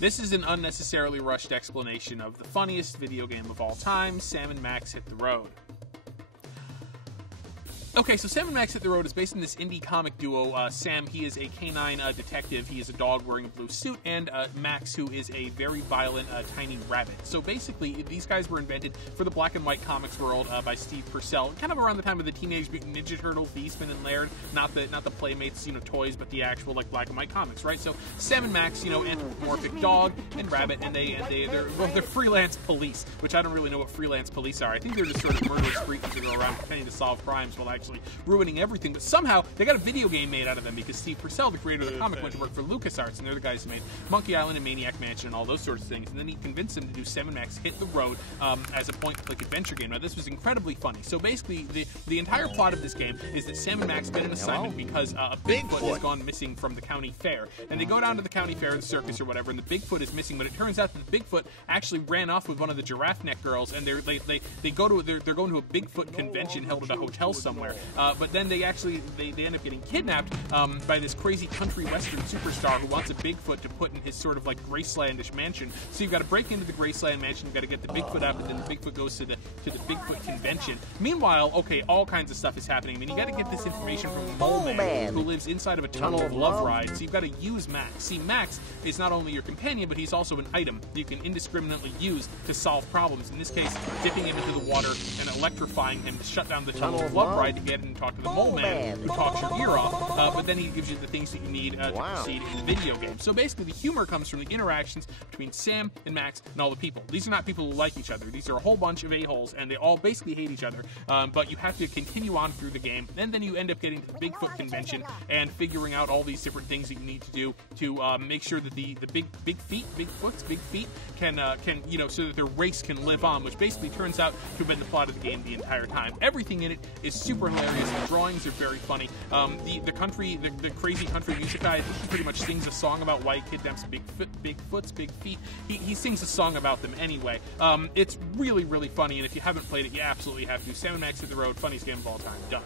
This is an unnecessarily rushed explanation of the funniest video game of all time, Sam and Max Hit the Road. Okay, so Sam and Max Hit the Road is based on this indie comic duo. Sam, he is a canine detective. He is a dog wearing a blue suit, and Max, who is a very violent tiny rabbit. So basically, these guys were invented for the black and white comics world by Steve Purcell, kind of around the time of the Teenage Mutant Ninja Turtles, Beastman and Laird, not the Playmates, toys, but the actual like black and white comics, right? So Sam and Max, anthropomorphic dog and rabbit, and they're freelance police, which I don't really know what freelance police are. I think they're just sort of murderous creatures that go around pretending to solve crimes while actually ruining everything, but somehow they got a video game made out of them because Steve Purcell, the creator of the comic, went to work for LucasArts, and they're the guys who made Monkey Island and Maniac Mansion and all those sorts of things, and then he convinced them to do Sam and Max Hit the Road as a point-and-click adventure game. Now, this was incredibly funny. So basically, the entire plot of this game is that Sam and Max get an assignment because a Bigfoot has gone missing from the county fair, and they go down to the county fair, the circus or whatever, and the Bigfoot is missing, but it turns out that the Bigfoot actually ran off with one of the giraffe neck girls, and they're going to a Bigfoot convention held at a hotel somewhere, but then they end up getting kidnapped by this crazy country western superstar who wants a Bigfoot to put in his sort of like Gracelandish mansion. So you've got to break into the Graceland mansion, you've got to get the Bigfoot up, and then the Bigfoot goes to the Bigfoot convention. Meanwhile, okay, all kinds of stuff is happening. I mean, you got to get this information from the Mole Man, who lives inside of a tunnel of love ride. So you've got to use Max. See, Max is not only your companion, but he's also an item you can indiscriminately use to solve problems. In this case, dipping him into the water and electrifying him to shut down the tunnel of love ride to get in and talk to the Mole Man, who talks your ear off, but then he gives you the things that you need to proceed in the video game. So basically, the humor comes from the interactions between Sam and Max and all the people. These are not people who like each other. These are a whole bunch of a-holes, and they all basically hate each other, but you have to continue on through the game, and then you end up getting to the Bigfoot convention and figuring out all these different things that you need to do to make sure that the Bigfoot's big feet can so that their race can live on, which basically turns out to have been the plot of the game the entire time. Everything in it is super hilarious. The drawings are very funny. The crazy country music guy, I think he pretty much sings a song about why he kidnaps Bigfoot's big feet. He sings a song about them anyway. It's really, really funny, and if you haven't played it, you absolutely have to. Sam and Max Hit the Road, funniest game of all time. Done.